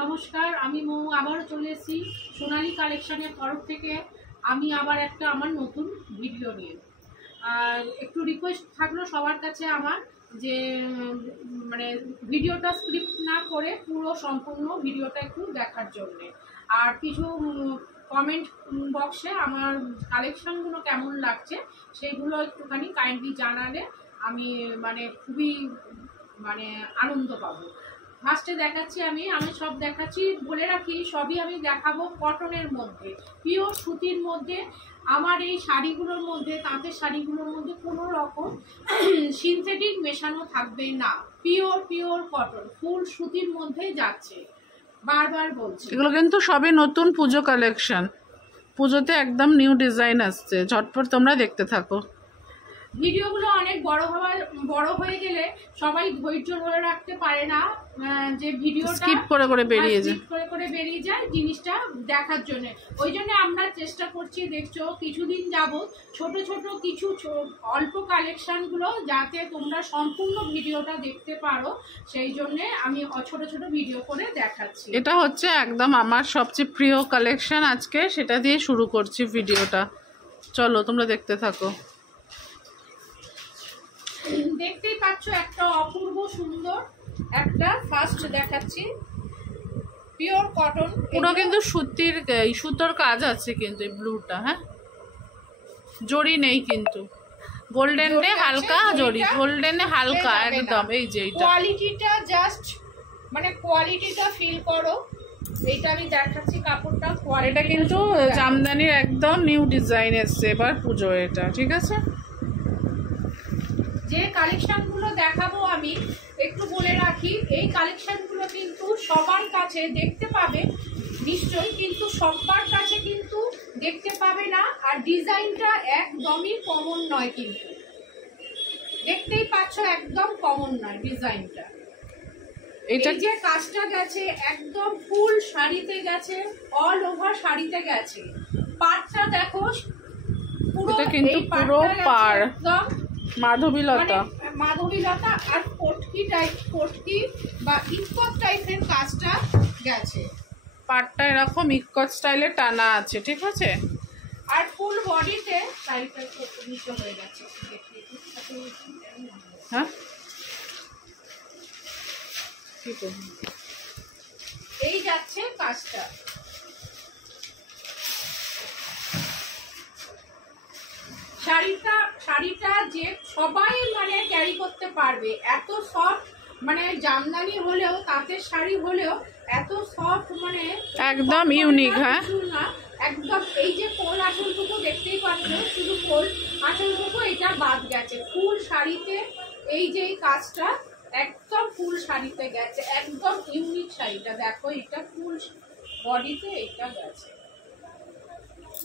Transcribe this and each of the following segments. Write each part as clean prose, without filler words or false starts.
নমস্কার, আমি মৌ আবারও চলে এসেছি সোনালী কালেকশনের তরফ থেকে। আমি আবার একটা আমার নতুন ভিডিও নিয়ে আর একটু রিকোয়েস্ট থাকলো সবার কাছে আমার যে মানে ভিডিওটা স্ক্রিপ্ট না করে পুরো সম্পূর্ণ ভিডিওটা একটু দেখার জন্যে। আর কিছু কমেন্ট বক্সে আমার কালেকশনগুলো কেমন লাগছে সেগুলো একটুখানি কাইন্ডলি জানালে আমি মানে খুবই মানে আনন্দ পাবো। ফার্স্টে দেখাচ্ছি আমি সব দেখাচ্ছি, বলে রাখি সবই আমি দেখাবো কটনের মধ্যে, পিওর সুতির মধ্যে। আমার এই শাড়িগুলোর মধ্যে, তাঁতের শাড়িগুলোর মধ্যে কোনো রকম সিনথেটিক মেশানো থাকবে না। পিওর কটন, ফুল সুতির মধ্যেই যাচ্ছে, বারবার বলছি। এগুলো কিন্তু সবই নতুন পুজো কালেকশন, পুজোতে একদম নিউ ডিজাইন আসছে, ঝটপট তোমরা দেখতে থাকো। ভিডিওগুলো অনেক বড় হয়ে গেলে সবাই ধৈর্য ধরে রাখতে পারে না, যে ভিডিওটা স্কিপ করে বেরিয়ে যায় জিনিসটা দেখার জন্য। ওই জন্য আমরা চেষ্টা করছি, দেখছো কিছুদিন যাবত ছোট কিছু অল্প কালেকশনগুলো যাতে তোমরা সম্পূর্ণ ভিডিওটা দেখতে পারো, সেই জন্য আমি ছোট ভিডিও করে দেখাচ্ছি। এটা হচ্ছে একদম আমার সবচেয়ে প্রিয় কালেকশন, আজকে সেটা দিয়ে শুরু করছি ভিডিওটা। চলো তোমরা দেখতে থাকো। দেখতেই পাচ্ছ একটা অপূর্ব সুন্দর একটা ফার্স্ট দেখাচ্ছি, পিওর কটন, পুরো কিন্তু সুতোর কাজ আছে কিন্তু এই ব্লুটা, হ্যাঁ জরি নেই কিন্তু, গোল্ডেনে হালকা জরি, গোল্ডেনে হালকা একদম। এই যে এটা কোয়ালিটিটা জাস্ট মানে কোয়ালিটিটা ফিল করো। এইটা আমি দেখাচ্ছি কাপড়টা, এটা কিন্তু জামদানির একদম নিউ ডিজাইন এসছে এবার পুজো, এটা ঠিক আছে। যে কালেকশনগুলো দেখাবো আমি একটু বলে রাখি, এই কালেকশনগুলো কিন্তু সবার কাছে দেখতে পাবে নিশ্চয়ই, কিন্তু সবার কাছে কিন্তু দেখতে পাবে না। আর ডিজাইনটা একদমই কমন নয়, কিন্তু দেখতেই পাচ্ছ একদম কমন নয় ডিজাইনটা। এটা যে কাজটা গেছে একদম ফুল শাড়িতে গেছে, অল ওভার শাড়িতে গেছে। পাটটা দেখো পুরো, কিন্তু পুরো পার একদম মাধবীলতা আর পটকি বা ইস্কট টাইপের কাজটা গেছে। পাটটা এরকম ইস্কট স্টাইলে টানা আছে, ঠিক আছে। আর ফুল বডিতে স্টাইলটা নিচে হয়ে গেছে, হ্যাঁ এই যাচ্ছে কাজটা। শাড়িটা যে সবাই মানে ক্যারি করতে পারবে, এত সফট, মানে জামদানি হলেও তাঁতের শাড়ি হলেও এত সফট, মানে একদম ইউনিক। হ্যাঁ একদম। এই যে কোল আঁচলটুকু দেখতেই পাচ্ছ, শুধু কোল আঁচলটুকু এটা বাদ গেছে। ফুল শাড়িতে এই যে কাজটা একদম ফুল শাড়িতে গেছে, একদম ইউনিক শাড়িটা দেখো। এটা ফুল বডিতে এটা গেছে।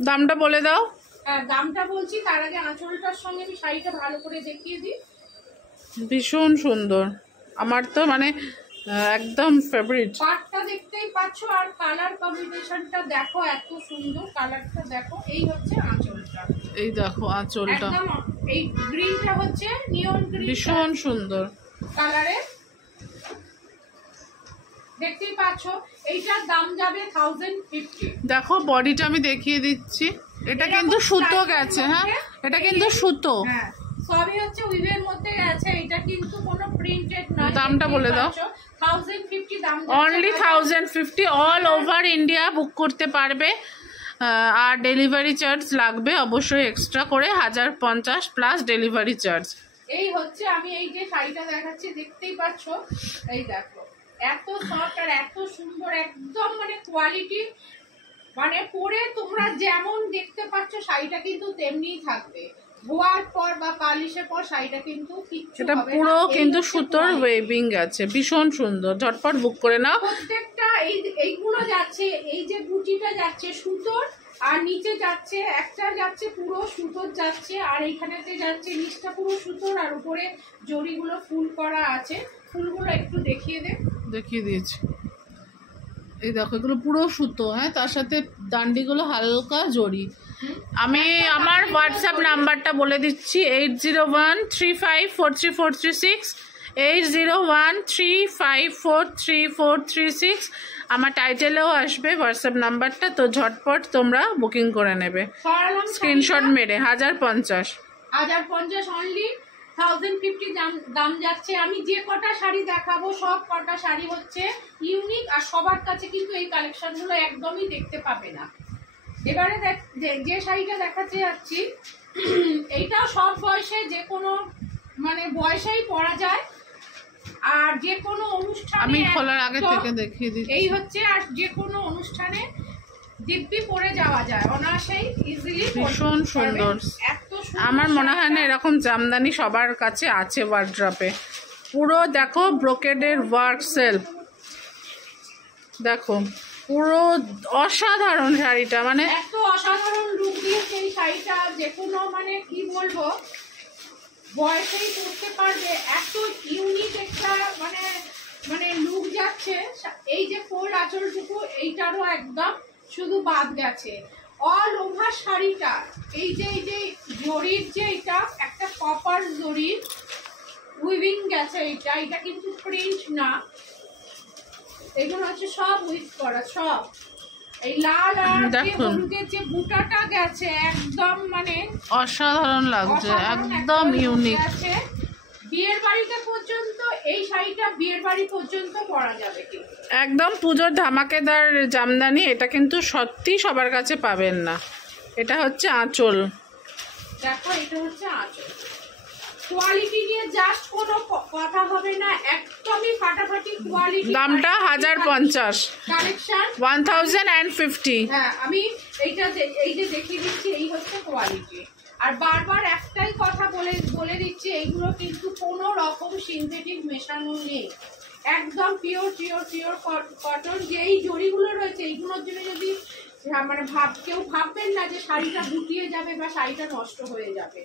দামটা বলে দাও। হ্যাঁ দামটা বলছি, তার আগে আঁচলটার সঙ্গে আমি শাড়িটা ভালো করে দেখিয়ে দিই। ভীষণ সুন্দর, আমার তো মানে একদম ফেভারিট। পাটটা দেখতেই পাচ্ছ, আর কালার কম্বিনেশনটা দেখো, এত সুন্দর কালারটা দেখো। এই হচ্ছে আঁচলটা, এই দেখো আঁচলটা, একদম এই গ্রিনটা হচ্ছে নিয়ন গ্রিন, ভীষণ সুন্দর কালারে দেখতেই পাচ্ছ। এইটার দাম যাবে 1050। দেখো বডিটা আমি দেখিয়ে দিচ্ছি, এটা কিন্তু সুতো গেছে। হ্যাঁ এটা কিন্তু সুতো, হ্যাঁ সবই হচ্ছে উইভের মধ্যে গেছে, এটা কিন্তু কোনো প্রিন্টেড নয়। দামটা বলে দাও। 1050 দাম, only 1050, all over India book করতে পারবে। আর ডেলিভারি চার্জ লাগবে অবশ্যই এক্সট্রা করে 1050 প্লাস ডেলিভারি চার্জ। এই হচ্ছে আমি এই যে শাড়িটা দেখাচ্ছি, দেখতেই পাচ্ছ, এই দেখো এত সফট আর এত সুন্দর, একদম মানে কোয়ালিটি, মানে পরে তোমরা যেমন দেখতে পাচ্ছ শাড়িটা কিন্তু তেমনিই থাকবে। ধোয়ার পর বা পালিশের পর শাড়িটা কিন্তু কিচ্ছু হবে না। এটা পুরো কিন্তু সুতোর ওয়েভিং আছে, ভীষণ সুন্দর, ঝটপট বুক করে নাও। প্রত্যেকটা এইগুলো যাচ্ছে, এই যে বুটিটা যাচ্ছে সুতোর, আর নিচে যাচ্ছে একটা যাচ্ছে পুরো সুতোর যাচ্ছে, আর এইখানেতে যাচ্ছে নিচটা পুরো সুতোর, আর উপরে জরিগুলো ফুল করা আছে। ফুলগুলো একটু দেখিয়ে দিয়েছি। এই দেখো এগুলো পুরো সুতো, হ্যাঁ তার সাথে ডান্ডিগুলো হালকা জরি। আমি আমার হোয়াটসঅ্যাপ নাম্বারটা বলে দিচ্ছি, 8013543436। 8013543436 আমার টাইটেলেও আসবে হোয়াটসঅ্যাপ নাম্বারটা, তো ঝটপট তোমরা বুকিং করে নেবে, স্ক্রিনশট মেরে। 1050 অনলি 1050 দাম যাচ্ছে। আমি যে কটা শাড়ি দেখাবো সব কটা শাড়ি হচ্ছে ইউনিক, আর সবার কাছে কিন্তু এই কালেকশনগুলো একদমই দেখতে পাবে না। এবারে যে শাড়িটা দেখাতে যাচ্ছি এইটাও সব বয়সে যে কোনো মানে বয়সেই পরা যায়, আর যে কোনো অনুষ্ঠানে আমি খোলার আগে থেকে দেখিয়ে দিচ্ছি। এই হচ্ছে, আর যে কোনো অনুষ্ঠানে দিব্যি পরে যাওয়া যায় অনায়াসেই, ইজিলি। ভীষণ সুন্দর। আমার মনে হয় না এরকম জামদানি সবার কাছে আছে ওয়ার্ড্রপে। পুরো দেখো ব্রোকেডের ওয়ার্ক সেলফ, দেখো পুরো অসাধারণ শাড়িটা, মানে এত অসাধারণ লুক দিয়েছে এই শাড়িটা, যে কোনো মানে কি বলবো বয়সেই পরতে পারবে, এত ইউনিক একটা মানে মানে লুক যাচ্ছে। এই যে ফোল্ড আঁচলটুকু এইটারও একদম শুধু বাদ গেছে, অল ওভার শাড়িটা এই যে জরির যে এটা একটা কপার জরির উইভিং গেছে, এটা কিন্তু প্রিন্ট না, এগুলো হচ্ছে সব উইভ করা সব। এই লাল আর যে হলুদের যে বুটাটা গেছে একদম মানে অসাধারণ লাগছে, একদম ইউনিক। বিয়ের বাড়িতে পর্যন্ত এই শাড়িটা বিয়ের বাড়ি পর্যন্ত পরা যাবে, একদম পুজোর ধামাকেদার জামদানি। এটা কিন্তু সত্যি সবার কাছে পাবেন না। এটা হচ্ছে আঁচল, দেখো এটা হচ্ছে আঁচল। কোয়ালিটি নিয়ে জাস্ট কোনো কথা হবে না, একদমই ফাটাফাটি কোয়ালিটি। দামটা 1050, কালেকশন 1050। হ্যাঁ, আমি এইটা এই যে দেখিয়ে দিচ্ছি, এই হচ্ছে কোয়ালিটি। আর বারবার একটাই কথা বলে দিচ্ছি, এইগুলো কিন্তু কোনো রকম সিনথেটিক মেশানো নেই, একদম পিওর কটন। যে এই জরিগুলো রয়েছে এইগুলোর জন্য যদি মানে কেউ ভাববেন না যে শাড়িটা গুটিয়ে যাবে বা শাড়িটা নষ্ট হয়ে যাবে।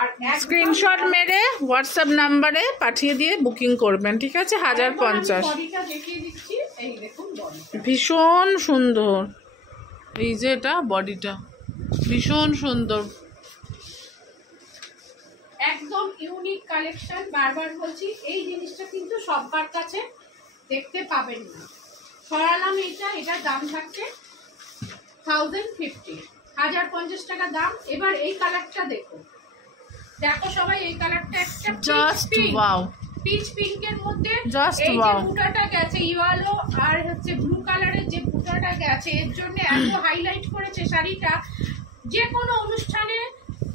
আর স্ক্রিনশট মেরে হোয়াটসঅ্যাপ নাম্বারে পাঠিয়ে দিয়ে বুকিং করবেন, ঠিক আছে? 1050। বডিটা দেখিয়ে দিচ্ছি, এই দেখুন বডিটা ভীষণ সুন্দর। এই যে এটা বডিটা ভীষণ সুন্দর, একদম ইউনিক কালেকশন। বারবার বলছি এই জিনিসটা কিন্তু সবার কাছে দেখতে পাবেন না। সরালাম এটার দাম থাকছে 1050, 1050 টাকা দাম। এবার এই কালারটা দেখো সবাই, এই কালারটা একটা জাস্ট ওয়াও, পিচ পিঙ্কের মধ্যে জাস্ট এই যে ওয়াও। বুটাটা গেছে ইয়েলো আর হচ্ছে ব্লু কালারের যে বুটাটা গেছে, এর জন্য এত হাইলাইট করেছে শাড়িটা। যে কোনো অনুষ্ঠানে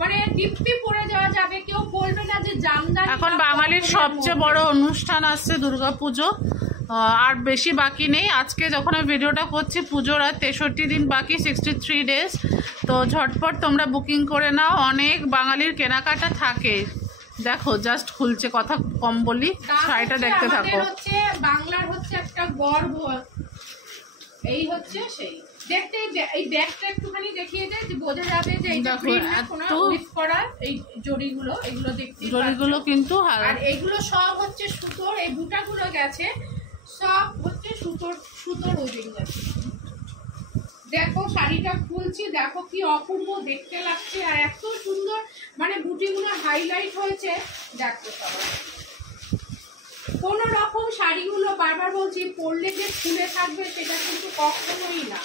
মানে দিব্যি পরে যাওয়া যাবে, কেউ বলবে না যে জামদানি। এখন বাঙালির সবচেয়ে বড় অনুষ্ঠান আসছে দুর্গাপুজো, আর বেশি বাকি নেই। আজকে যখন আমি ভিডিওটা করছি পুজোর আর 63 দিন বাকি, 63 ডেজ। তো ঝটপট তোমরা বুকিং করে নাও, অনেক বাঙালির কেনাকাটা থাকে। দেখো জাস্ট খুলছে, কথা কম বলি, শাড়িটা দেখতে থাকো। হচ্ছে বাংলার হচ্ছে একটা গর্ব, এই হচ্ছে সেই। দেখতে এই ব্যাগটা একটুখানি দেখিয়ে দেয় যে বোঝা যাবে যে এটা প্রিন্ট না, কোনো উইভ করা। এই জরিগুলো এগুলো দেখতে, জরিগুলো কিন্তু আর এইগুলো সব হচ্ছে সুতোর, এই বুটাগুলো গেছে সব হচ্ছে সুতোর উইভিং গেছে। দেখো শাড়িটা খুলছি, দেখো কি অপূর্ব দেখতে লাগছে, আর এত সুন্দর মানে বুটিগুলো হাইলাইট হয়েছে। দেখো সবাই, কোন রকম শাড়িগুলো বারবার বলছি পরলে যে ফুলে থাকবে সেটা কিন্তু কখনোই না।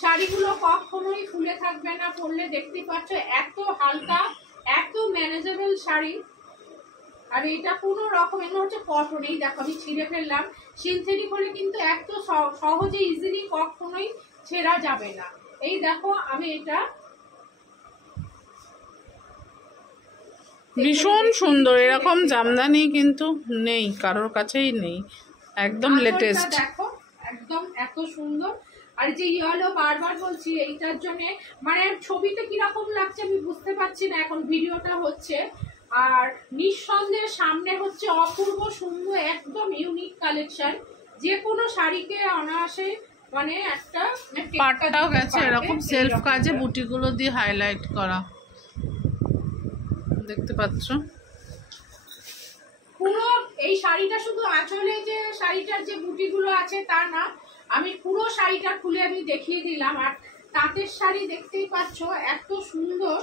শাড়িগুলো কখনোই ফুলে থাকবে না পরলে, দেখতে পাচ্ছ এত হালকা, এত ম্যানেজেবল শাড়ি। আর এটা কোনো রকম, এগুলো হচ্ছে কটন। এই দেখো আমি ছিঁড়ে ফেললাম, সিনথেটিক হলে কিন্তু এত সহজে ইজিলি কখনোই ছেঁড়া যাবে না। এই দেখো আমি এটা ভীষণ সুন্দর, এরকম জামদানি কিন্তু নেই, কারোর কাছেই নেই, একদম লেটেস্ট। দেখো একদম এত সুন্দর। আর যে ইয়েলো বারবার বলছি এইটার জন্য মানে ছবিতে কিরকম লাগছে আমি বুঝতে পারছি না, এখন ভিডিওটা হচ্ছে। আর নিঃসন্দেহে সামনে হচ্ছে অপূর্ব সুন্দর একদম ইউনিক কালেকশন। যে কোনো শাড়িকে অনায়াসে মানে একটা পাটটাও গেছে এরকম সেলফ কাজে বুটিগুলো দিয়ে হাইলাইট করা, দেখতে পাচ্ছ। পুরো এই শাড়িটা শুধু আঁচলে যে শাড়িটার যে বুটিগুলো আছে তা না, আমি পুরো শাড়িটা খুলে আমি দেখিয়ে দিলাম। আর তাঁতের শাড়ি দেখতেই পাচ্ছ এত সুন্দর,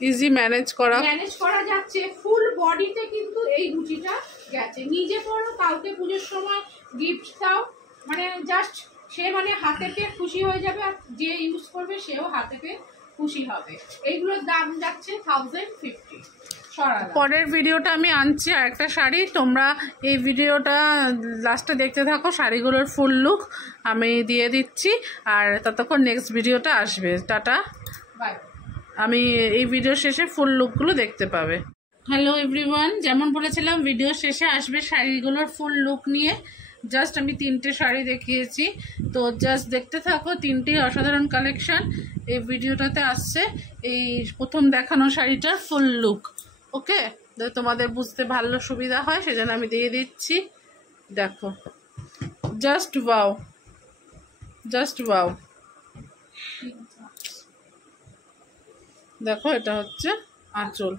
ইজি ম্যানেজ করা যাচ্ছে। ফুল বডিতে কিন্তু এই বুটিটা গেছে। নিজে পরো, কাউকে পুজোর সময় গিফট দাও, মানে জাস্ট সে মানে হাতে পেয়ে খুশি হয়ে যাবে, আর যে ইউজ করবে সেও হাতে পেয়ে খুশি হবে। এইগুলোর দাম যাচ্ছে 1050। পরের ভিডিওটা আমি আনছি আর একটা শাড়ি, তোমরা এই ভিডিওটা লাস্টে দেখতে থাকো। শাড়িগুলোর ফুল লুক আমি দিয়ে দিচ্ছি, আর ততক্ষণ নেক্সট ভিডিওটা আসবে। Tata, bye. আমি এই ভিডিও শেষে ফুল লুকগুলো দেখতে পাবে। হ্যালো এভরিওয়ান, যেমন বলেছিলাম ভিডিও শেষে আসবে শাড়িগুলোর ফুল লুক নিয়ে। জাস্ট আমি 3টে শাড়ি দেখিয়েছি, তো জাস্ট দেখতে থাকো। 3টি অসাধারণ কালেকশন এই ভিডিওটাতে আসছে। এই প্রথম দেখানো শাড়িটার ফুল লুক, ওকে, তোমাদের বুঝতে ভালো সুবিধা হয় সেজন্য আমি দিয়ে দিচ্ছি। দেখো, জাস্ট ওয়াও, জাস্ট ওয়াও। দেখো, এটা হচ্ছে আঁচল,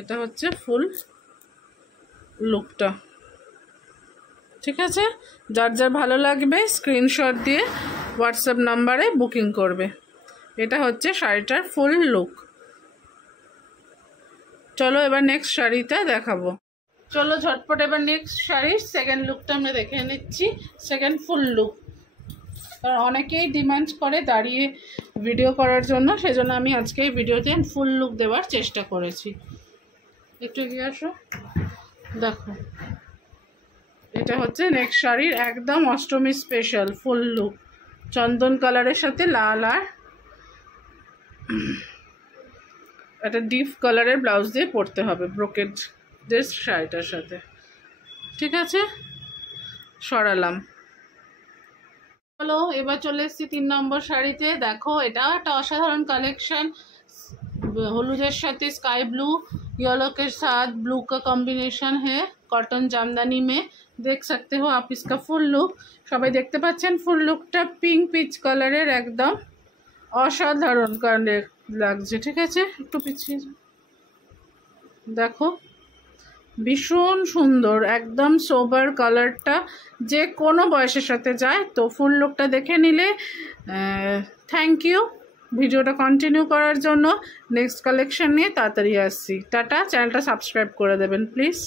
এটা হচ্ছে ফুল লুকটা। ঠিক আছে, যার যার ভালো লাগবে স্ক্রিনশট দিয়ে হোয়াটসঅ্যাপ নাম্বারে বুকিং করবে। এটা হচ্ছে শাড়িটার ফুল লুক। চলো এবার নেক্সট শাড়িটা দেখাবো। চলো ঝটপট এবার নেক্সট শাড়ির সেকেন্ড লুকটা আমরা দেখে নিচ্ছি। সেকেন্ড ফুল লুক, কারণ অনেকেই ডিমান্ড করে দাঁড়িয়ে ভিডিও করার জন্য, সেজন্য আমি আজকে এই ভিডিওতে ফুল লুক দেওয়ার চেষ্টা করেছি। একটু এগিয়ে আসো। দেখো, এটা হচ্ছে নেক্সট শাড়ির একদম অষ্টমী স্পেশাল ফুল লুক। চন্দন কালারের সাথে লাল আর একটা ডিপ কালারের ব্লাউজ দিয়ে পরতে হবে ব্রোকেড ড্রেস শাড়িটার সাথে। ঠিক আছে, সরালাম। চলো এবার চলে এসেছি 3 নম্বর শাড়িতে। দেখো, এটা একটা অসাধারণ কালেকশন। হলুদের সাথে स्काई ब्लू, येलो के साथ ब्लू का कॉम्बिनेशन है। कॉटन जामदानी में देख सकते हो आप इसका फुल लुक। সবাই দেখতে পাচ্ছেন ফুল লুকটা পিঙ্ক পিচ কালারের, একদম অসাধারণ কালার লাগছে। ঠিক আছে, একটু পিছিয়ে দেখো, ভীষণ সুন্দর, একদম সোবার কালারটা, যে কোনো বয়সের সাথে যায়। তো ফুল লুকটা দেখে নিলে থ্যাংক ইউ ভিডিওটা কন্টিনিউ করার জন্য। নেক্সট কালেকশন নিয়ে তাড়াতাড়ি আসছি। টাটা, চ্যানেলটা সাবস্ক্রাইব করে দেবেন প্লিজ।